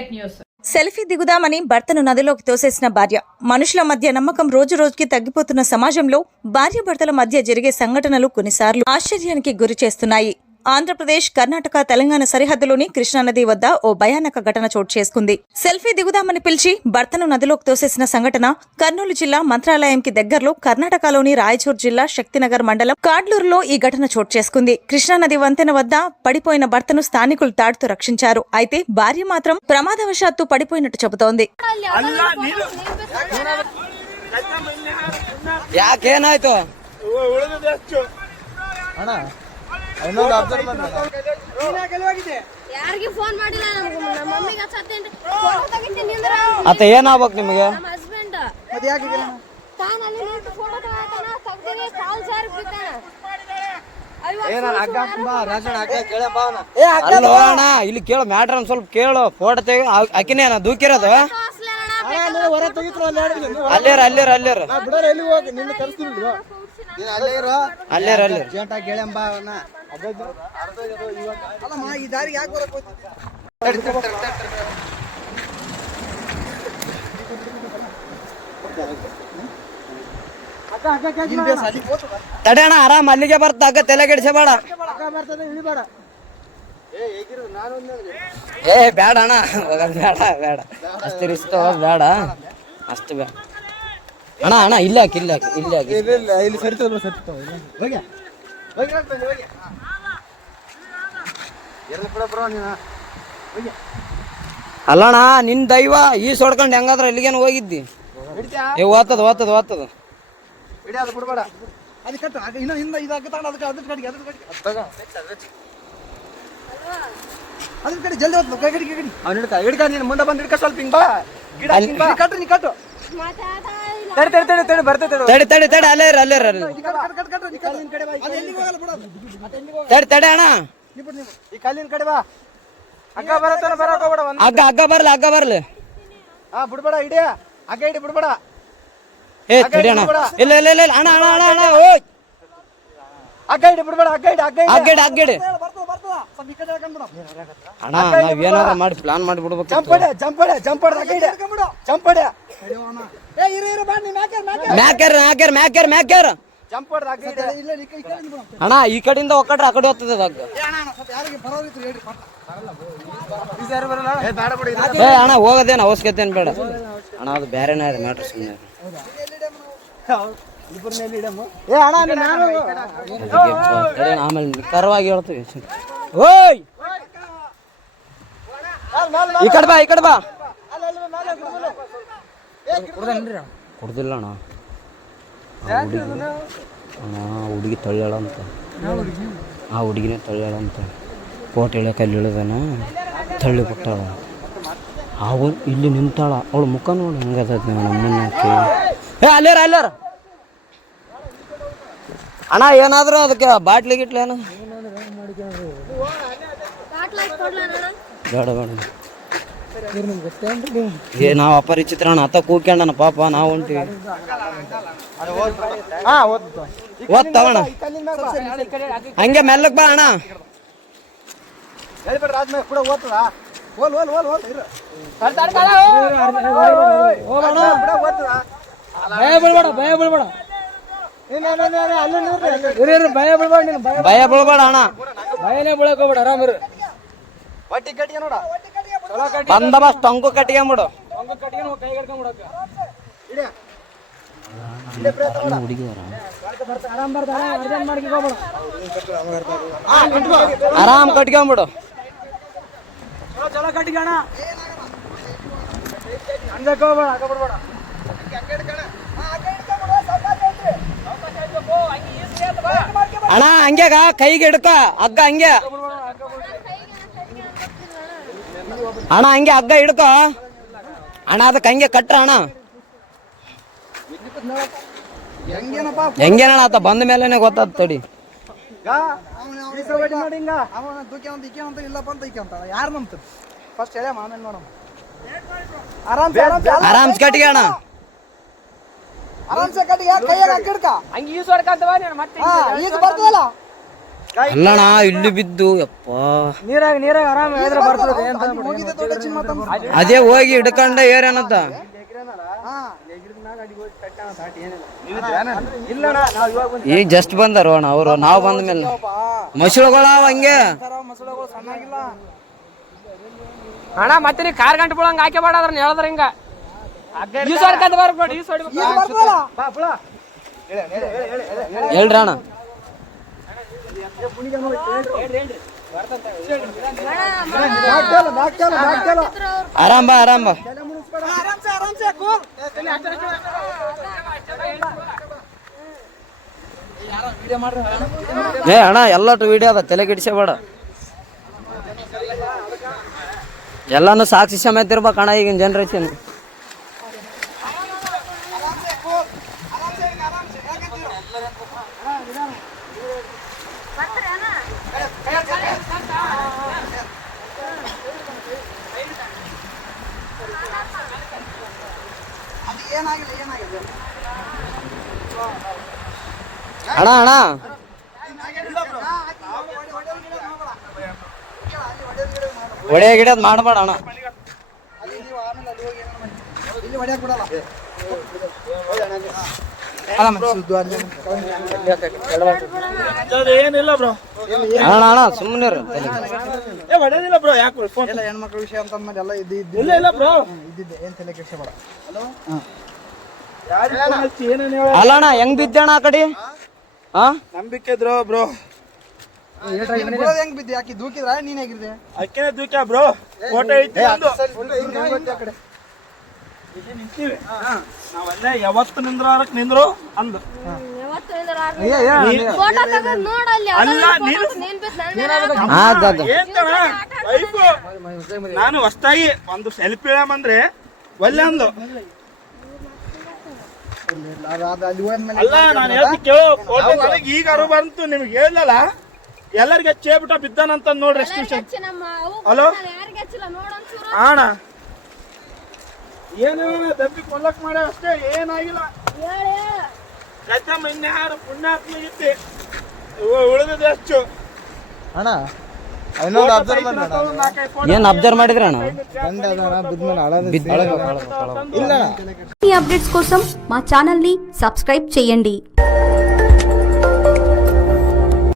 Great news. Selfie దిగుదామని భర్తను నదిలోకి తోసేసిన భార్య. మనుషుల మధ్య నమ్మకం రోజు రోజుకి తగ్గిపోతున్న సమాజంలో భార్యాభర్తల మధ్య జరిగే సంఘటనలు కొన్నిసార్లు ఆశ్చర్యానికి గురి చేస్తున్నాయి. ఆంధ్రప్రదేశ్, కర్ణాటక, తెలంగాణ సరిహద్దులోని కృష్ణానది వద్ద ఓ భయానక ఘటన చోటు చేసుకుంది. సెల్ఫీ దిగుదామని పిలిచి భర్తను నదిలోకి తోసేసిన సంఘటన కర్నూలు జిల్లా మంత్రాలయంకి దగ్గరలో కర్ణాటకలోని రాయచూర్ జిల్లా శక్తినగర్ మండలం కాడ్లూరులో ఈ ఘటన చోటు చేసుకుంది. కృష్ణానది వంతెన వద్ద పడిపోయిన భర్తను స్థానికులు తాడుతూ రక్షించారు. అయితే భార్య మాత్రం ప్రమాదవశాత్తు పడిపోయినట్టు చెబుతోంది. ಅತ್ತ ಏನಾಗ್ಬೇಕು ನಿಮಗೆ? ಇಲ್ಲಿ ಕೇಳು ಮ್ಯಾಟ್ರ್ ಒಂದ್ ಸ್ವಲ್ಪ ಕೇಳು. ಫೋಟೋ ತೆಗಿ ಅಕ್ಕಿನೇ ದೂಕಿರೋದು ಅಲ್ಲೇರ ಅಲ್ಲೇರ ಅಲ್ಲೇರ ಅಲ್ಲೇರ ಅಲ್ಲೇರ ತಡೆಯಣ ಆರಾಮ್ ಅಲ್ಲಿಗೆ ಬರ್ತ ಅಕ್ಕ ತಲೆ ಕೆಡಿಸಬೇಡ. ಏ ಬೇಡ ಅಣ್ಣ ಬೇಡ ಬೇಡ ಅಷ್ಟು ರಿಸ್ಕ್ ಬೇಡ ಅಷ್ಟು ಬೇಡ ಅಣ್ಣ ಅಣ್ಣ ಇಲ್ಲ ಹಾಕಿ ಇಲ್ಲ ಹಾಕಿ ಇಲ್ಲ ಹಾಕಿ ಇಲ್ಲಿ ಅಲ್ಲಣ್ಣ ನಿನ್ ದೈವ ಈ ಸೊಡ್ಕೊಂಡು ಹೆಂಗಾದ್ರ ಎಲ್ಲಿಗೇನು ಹೋಗಿದ್ದಿ? ಏ ಓದ್ತದ ಓದ್ತದ ಓದ್ತದ ಮುಂದೆ ಬಂದ್ ಹಿಡ್ಕ ಸ್ವಲ್ಪ ಹಿಂಗ್ ಬಾ. ತಡಿ ತಡಿ ತಡಿ ಅಲ್ಲೇ ಅಲ್ಲೇ ತಡಿ ತಡಿ ಅಣ್ಣ ಈ ಕಲ್ಲಿನ ಕಡೆ ಬಾ. ಅಗ್ಗ ಬರತ್ತಾನ ಬರಕ ಹೋಗ್ಬೇಡ. ಅಗ್ಗ ಅಗ್ಗ ಬರ್ಲಿ ಅಗ್ಗ ಬರ್ಲಿ. ಬಿಡ್ಬೇಡ ಇಡಿಯ ಅಗ್ಗ ಇಡಿ ಬಿಡ್ಬೇಡ. ಏ ತಡಿ ಅಣ್ಣ ಇಲ್ಲ ಇಲ್ಲ ಇಲ್ಲ ಅಣ್ಣ ಅಣ್ಣ ಅಣ್ಣ ಅಣ್ಣ ಓಯ್ ಅಗ್ಗ ಇಡಿ ಬಿಡ್ಬೇಡ. ಅಗ್ಗ ಇಡಿ ಅಗ್ಗ ಇಡಿ ಅಗ್ಗಡಿ ಅಗ್ಗಡಿ ಅಣ್ಣ ನಾವ್ ಏನಾದ್ರು ಮಾಡಿ ಪ್ಲಾನ್ ಮಾಡಿ ಬಿಡ್ಬೇಕು. ಜಂಪಡೆ ಜಂಪಡೆ ಜಂಪಡೆ ಅಗ್ಗ ಇಡಿ ಜಂಪಡೆ. ಏ ಇರು ಇರು ಬಾ ನೀ ಮ್ಯಾಕರ್ ಮ್ಯಾಕರ್ ಮ್ಯಾಕರ್ ಮ್ಯಾಕರ್ ಜಂಪಡೆ ಅಗ್ಗ ಇಡಿ. ಇಲ್ಲ ಅಣ್ಣ ಈ ಕಡೆಯಿಂದ ಒಕ್ಕಡ್ರೆ ಆ ಕಡೆ ಹೋಗ್ತದೆ ಅಗ್ಗ. ಏ ಅಣ್ಣ ಹೋಗೋದೇನು ಅವಶ್ಯಕತೆ ಏನು ಬೇಡ ಅಣ್ಣ, ಅದು ಬೇರೆನೇ ಇದೆ ಮ್ಯಾಟ್ರ್ ಸುಮ್ಮನೆ. ಆಮೇಲೆ ನಿಖರವಾಗಿ ಹೇಳ್ತೀವಿ. ಓಯ್ ಈ ಕಡೆ ಬಾ ಈ ಕಡೆ ಬಾ. ಕುಡ್ದಿಲ್ಲ ಅಣ್ಣ ಅಣ್ಣ ಹುಡುಗಿ ತಳ್ಳ್ಯಾಳ ಅಂತ. ಆ ಹುಡುಗಿನೇ ತಳ್ಳ್ಯಾಳ ಅಂತ. ಕೋಟೆ ಇಳಕ್ಕೆ ಅಲ್ಲಿ ಇಳಿದಾನ ತಳ್ಳಿ ಬಿಟ್ಟಾಳ. ಅವು ಇಲ್ಲಿ ನಿಂತಾಳ. ಅವಳು ಮುಖ ನೋಡಿ ಹಂಗದ ನಮ್ಮನ್ನಕ್ಕೆ. ಏ ಅಲ್ಲೇರ ಅಲ್ಲೇರ ಅಣ್ಣ ಏನಾದ್ರು ಅದಕ್ಕೆ ಬಾಟ್ಲಿ ಗಿಟ್ಲಿ ಏನು ಬೇಡ ಬೇಡ. ಏ ನಾವು ಅಪರಿಚಿತರ ಅಣ್ಣ ಅತ್ತ ಕೂಕ್ಯಣ್ಣ ಪಾಪ ನಾವು ಹೊಂಟಿವಿ. ಓದ್ತಾವಣ್ಣ ಹಂಗೆ ಮೆಲ್ಲಕ್ ಬಾ ಅಣ್ಣ. ಭಯ ಬೀಳ್ಬೇಡ ಅಣ್ಣ. ಭಯನೇ ಬೀಳಕ್ ಹೋಗ್ಬೇಡ ಆರಾಮ ಇರು. ಬಂದಬಸ್ತ್ ಟೊಂಕು ಕಟ್ಕೊಂಬಿಡು. ಆರಾಮ್ ಕಟ್ಕೊಂಬಿಡು. ಚಲೋ ಕಟ್ಟಿಗೆ ಅಣ್ಣ. ಹಂಗಕ್ಕೆ ಹೋಗ್ಬೇಡ ಆಗ ಬಿಡ್ಬೇಡ. ಅಣ್ಣ ಹಂಗ್ಯಾಗ ಕೈಗೆ ಹಿಡ್ಕ ಹಗ್ಗ ಹಂಗೆ ಅಣ್ಣ ಹಂಗೆ ಹಗ್ಗ ಹಿಡ್ಕೊ ಅಣ್ಣ. ಅದಕ್ಕೆ ಹಂಗೆ ಕಟ್ರ ಅಣ್ಣ. ಹೆಂಗೇನಣ್ಣ ಆತ ಬಂದ ಮೇಲೆನೆ ಗೊತ್ತಾದ ತಡಿ. ಆರಾಮ್ಸ್ ಕಟ್ಟಿಗೆ ಅಣ್ಣ. ಆರಾಮ್ಸೆ ಕಟ್ಟಿಗೆ ಕೈಯಾಗ ಹಿಡ್ಕ ಹಂಗೆ ಈಸು ಹೊಡ್ಕಂತವ ನೀನು ಮತ್ತೆ ಈಸು ಬರ್ತದಲ್ಲ. ಅಲ್ಲಣ್ಣ ಇಲ್ಲಿ ಬಿದ್ದು ಯಪ್ಪ ನೀರಾಗ ಆರಾಮ ಹೇಳಿದ್ರೆ ಬರ್ತದೆ ಅಂತ ಅದೇ ಹೋಗಿ ಹಿಡ್ಕೊಂಡ ಏರೇನಂತ ಇಲ್ಲಣ್ಣ ನಾವ್ ಇವಾಗ ಈಗ ಜಸ್ಟ್ ಬಂದಾರ ಅಣ್ಣ ಅವರು ನಾವು ಬಂದ ಮೇಲೆ ಮಸುಳುಗಳಾವ ಹಂಗೆ ಮಸೂಳೆಗಳು ಸಣ್ಣಾಗಿಲ್ಲ ಅಣ್ಣ ಮತ್ತೆ ನೀ ಕಾರ್ ಗಂಟೆ ಬಿಡಂಗ ಹಾಕಿ ಬೇಡ ಅದ್ರ ಹೇಳಿದ್ರ ಹಿಂಗ ಈ ಸೈಡ್ ಕದ್ ಬರ್ಬೇಡಿ ಈ ಸೈಡ್ ಬಾ ಪುಳ ಹೇಳ್ರಿ ಅಣ್ಣ ಆರಾಮ್ ಬಾ ಏ ಅಣ್ಣ ಎಲ್ಲಟು ವಿಡಿಯೋ ಅದ ತಲೆ ಕೆಡಿಸಬೇಡ ಎಲ್ಲಾನು ಸಾಕ್ಷಿ ಸಮೇತ ಇರ್ಬೇಕು ಅಣ್ಣ ಈಗಿನ ಜನ್ರೇಷನ್ ಅಣ್ಣ ಒಡೆಯ ಗಿಡದ್ ಮಾಡಬೇಡ ಅಣ್ಣ ಇಲ್ಲಿ ಹೊಡ್ಯಾಕ್ ಬಿಡಲ್ಲ ಏನಿಲ್ಲ ಬ್ರೋ ಅಣ್ಣ ಸುಮ್ಮನೆ ಹೊಡೆದಿಲ್ಲ ಬ್ರೋ ಯಾಕೆ ಫೋನ್ ಎಲ್ಲ ಹೆಣ್ಮಕ್ಳ ವಿಷಯ ಅಂತ ಅಂದ್ಮೇಲೆ ಎಲ್ಲ ಇಲ್ಲ ಇಲ್ಲ ಬ್ರೋ ಇದ್ದಿದ್ದೆ ಏನ್ ತಲೆ ಕೆಡಿಸಬೇಡ ಏನೇನು ಅಲ್ಲ ಅಣ್ಣ ಹೆಂಗ್ ಬಿದ್ದಣ್ಣ ಆ ಕಡೆ ಹಾ ನಂಬಿಕೆ ಇದ್ರು ಬ್ರೋ ಹೆಂಗ್ ಬಿದ್ದೆ ಯಾಕೆ ದೂಕಿದ್ರ ನೀನ್ ಹೇಗಿದ್ದೆ ಅಕ್ಕೇನೆ ದೂಕ್ಯ ಬ್ರೋ ಫೋಟೋ ಐತಿ ನಿಂತೀವಿ ನಾವಲ್ಲೇ ಯಾವತ್ತು ನಿಂದ್ರಕ್ ನಿಂದ್ರು ಅಂದು ಅಲ್ಲ ನೀನು ನಾನು ಹೊಸ್ತಾಗಿ ಒಂದು ಸೆಲ್ಫಿ ಇಳಮಂದ್ರೆ ಒಲ್ಲೆ ಅಂದು ಅಲ್ಲ ನಾನು ಹೇಳ್ತಿ ಕೇಳೋ ಫೋಟೋ ನನಗೆ ಈಗ ಅರು ಬಂತು ನಿಮ್ಗೆ ಹೇಳಲ್ಲ ಎಲ್ಲರಿಗೆ ಚೇಬಿಟ ಬಿದ್ದಾನಂತ ನೋಡ್ರಿ ಎಷ್ಟು ವಿಷಯ ಹಲೋ ಅಣ್ಣ ಏನು ದಬ್ಬಿ ಕೊಲ್ಲಕ್ ಮಾಡ ಅಷ್ಟೇ ಏನಾಗಿಲ್ಲ ಕಚ್ಚಮ್ಮ ಇನ್ಯಾರು ಪುಣ್ಯಾತ್ಮ ಇತ್ತೆ ಉಳಿದಿದೆ ಅಷ್ಟು ಅಣ್ಣ ಏನ್ ಅಬ್ಸರ್ವ್ ಮಾಡಿದ್ರ ಅಣ್ಣ ఈ అప్డేట్స్ కోసం మా ఛానల్ ని సబ్స్క్రైబ్ చేయండి.